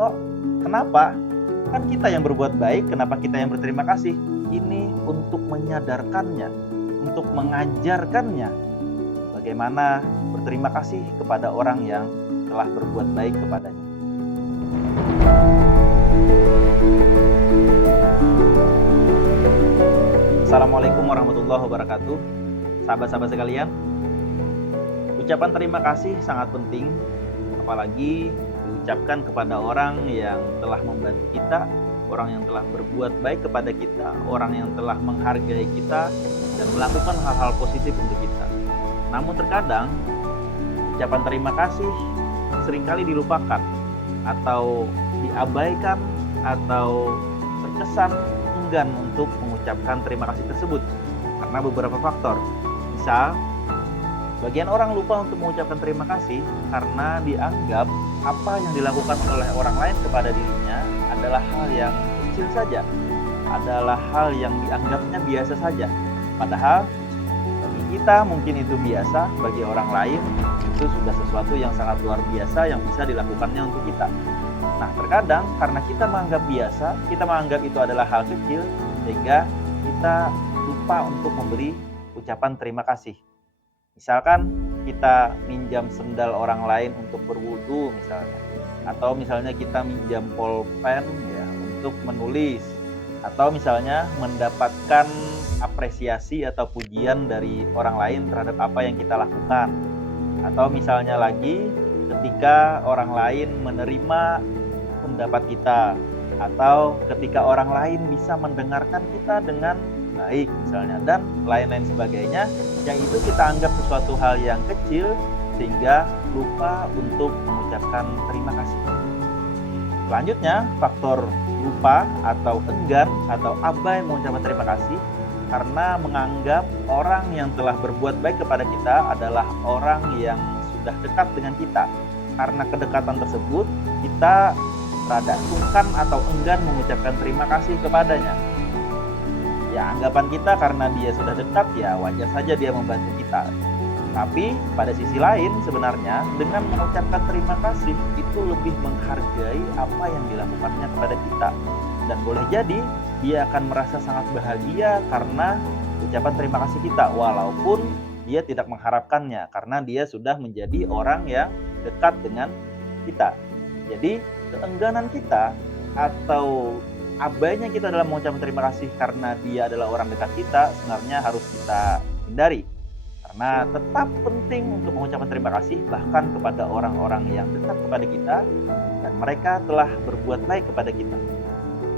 Kok? Kenapa? Kan kita yang berbuat baik, kenapa kita yang berterima kasih? Ini untuk menyadarkannya, untuk mengajarkannya bagaimana berterima kasih kepada orang yang telah berbuat baik kepadanya. Assalamualaikum warahmatullahi wabarakatuh. Sahabat-sahabat sekalian, ucapan terima kasih sangat penting, apalagi diucapkan kepada orang yang telah membantu kita, orang yang telah berbuat baik kepada kita, orang yang telah menghargai kita dan melakukan hal-hal positif untuk kita. Namun terkadang ucapan terima kasih seringkali dilupakan atau diabaikan atau terkesan enggan untuk mengucapkan terima kasih tersebut karena beberapa faktor. Misal, bagian orang lupa untuk mengucapkan terima kasih karena dianggap apa yang dilakukan oleh orang lain kepada dirinya adalah hal yang kecil saja, adalah hal yang dianggapnya biasa saja. Padahal bagi kita mungkin itu biasa, bagi orang lain itu sudah sesuatu yang sangat luar biasa yang bisa dilakukannya untuk kita. Nah, terkadang karena kita menganggap biasa, kita menganggap itu adalah hal kecil, sehingga kita lupa untuk memberi ucapan terima kasih. Misalkan kita minjam sendal orang lain untuk berwudu misalnya, atau misalnya kita minjam pulpen ya untuk menulis, atau misalnya mendapatkan apresiasi atau pujian dari orang lain terhadap apa yang kita lakukan, atau misalnya lagi ketika orang lain menerima pendapat kita, atau ketika orang lain bisa mendengarkan kita dengan baik misalnya, dan lain-lain sebagainya, yang itu kita anggap sesuatu hal yang kecil sehingga lupa untuk mengucapkan terima kasih. Selanjutnya, faktor lupa atau enggan atau abai mengucapkan terima kasih karena menganggap orang yang telah berbuat baik kepada kita adalah orang yang sudah dekat dengan kita. Karena kedekatan tersebut, kita rada sungkan atau enggan mengucapkan terima kasih kepadanya. Ya, anggapan kita karena dia sudah dekat, ya wajar saja dia membantu kita. Tapi pada sisi lain sebenarnya dengan mengucapkan terima kasih itu lebih menghargai apa yang dilakukannya kepada kita. Dan boleh jadi dia akan merasa sangat bahagia karena ucapan terima kasih kita, walaupun dia tidak mengharapkannya karena dia sudah menjadi orang yang dekat dengan kita. Jadi keengganan kita atau abainya kita dalam mengucapkan terima kasih karena dia adalah orang dekat kita sebenarnya harus kita hindari. Karena tetap penting untuk mengucapkan terima kasih bahkan kepada orang-orang yang dekat kepada kita dan mereka telah berbuat baik kepada kita.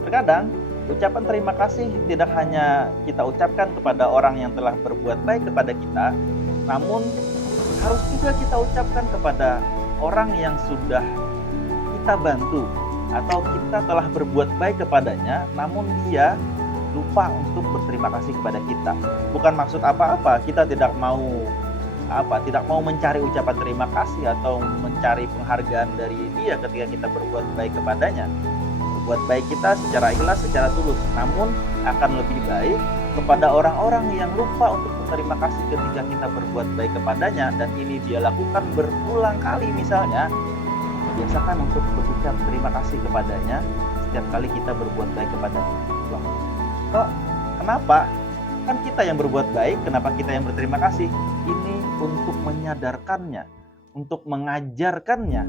Terkadang ucapan terima kasih tidak hanya kita ucapkan kepada orang yang telah berbuat baik kepada kita, namun harus juga kita ucapkan kepada orang yang sudah kita bantu atau kita telah berbuat baik kepadanya, namun dia lupa untuk berterima kasih kepada kita. Bukan maksud apa-apa, kita tidak mau mencari ucapan terima kasih atau mencari penghargaan dari dia ketika kita berbuat baik kepadanya. Berbuat baik kita secara ikhlas, secara tulus, namun akan lebih baik kepada orang-orang yang lupa untuk berterima kasih ketika kita berbuat baik kepadanya dan ini dia lakukan berulang kali misalnya. Biasakan untuk berucap terima kasih kepadanya setiap kali kita berbuat baik kepadanya. Loh, kok? Kenapa? Kan kita yang berbuat baik, kenapa kita yang berterima kasih? Ini untuk menyadarkannya, untuk mengajarkannya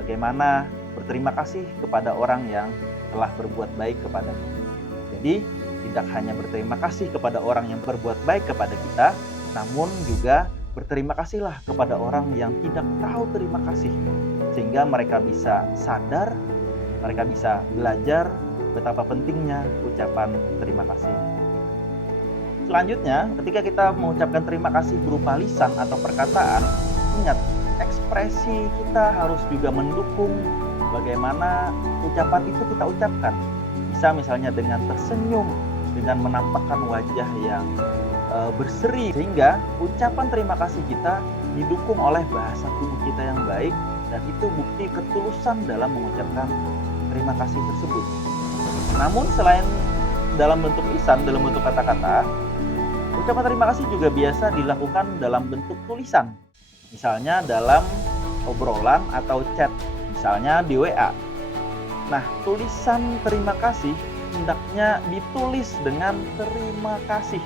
bagaimana berterima kasih kepada orang yang telah berbuat baik kepadanya. Jadi, tidak hanya berterima kasih kepada orang yang berbuat baik kepada kita, namun juga berterima kasihlah kepada orang yang tidak tahu terima kasih. Sehingga mereka bisa sadar, mereka bisa belajar betapa pentingnya ucapan terima kasih. Selanjutnya, ketika kita mengucapkan terima kasih berupa lisan atau perkataan, ingat, ekspresi kita harus juga mendukung bagaimana ucapan itu kita ucapkan. Bisa misalnya dengan tersenyum, dengan menampakkan wajah yang berseri, sehingga ucapan terima kasih kita didukung oleh bahasa tubuh kita yang baik. Dan itu bukti ketulusan dalam mengucapkan terima kasih tersebut. Namun selain dalam bentuk lisan, dalam bentuk kata-kata, ucapan terima kasih juga biasa dilakukan dalam bentuk tulisan. Misalnya dalam obrolan atau chat, misalnya di WA. Nah, tulisan terima kasih hendaknya ditulis dengan terima kasih,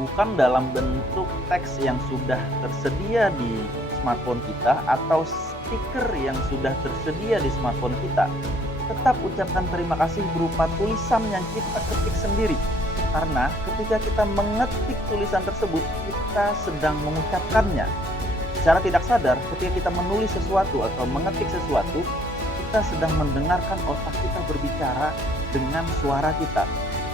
bukan dalam bentuk teks yang sudah tersedia di smartphone kita atau stiker yang sudah tersedia di smartphone kita. Tetap ucapkan terima kasih berupa tulisan yang kita ketik sendiri. Karena ketika kita mengetik tulisan tersebut, kita sedang mengucapkannya. Secara tidak sadar, ketika kita menulis sesuatu atau mengetik sesuatu, kita sedang mendengarkan otak kita berbicara dengan suara kita.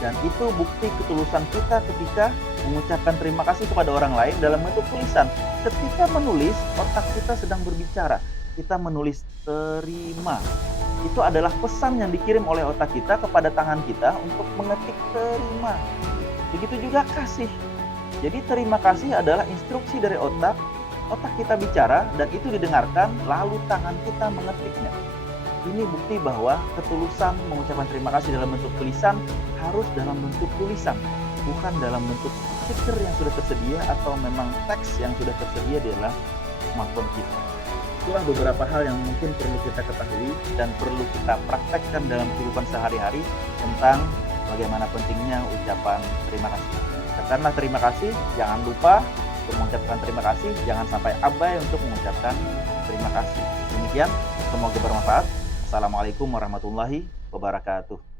Dan itu bukti ketulusan kita ketika mengucapkan terima kasih kepada orang lain dalam bentuk tulisan. Ketika menulis, otak kita sedang berbicara. Kita menulis terima. Itu adalah pesan yang dikirim oleh otak kita kepada tangan kita untuk mengetik terima. Begitu juga kasih. Jadi terima kasih adalah instruksi dari otak kita bicara dan itu didengarkan, lalu tangan kita mengetiknya. Ini bukti bahwa ketulusan mengucapkan terima kasih dalam bentuk tulisan harus dalam bentuk tulisan, bukan dalam bentuk stiker yang sudah tersedia atau memang teks yang sudah tersedia di dalam smartphone kita. Itulah beberapa hal yang mungkin perlu kita ketahui dan perlu kita praktekkan dalam kehidupan sehari-hari tentang bagaimana pentingnya ucapan terima kasih. Karena terima kasih, jangan lupa untuk mengucapkan terima kasih, jangan sampai abai untuk mengucapkan terima kasih. Demikian, semoga bermanfaat. Assalamualaikum warahmatullahi wabarakatuh.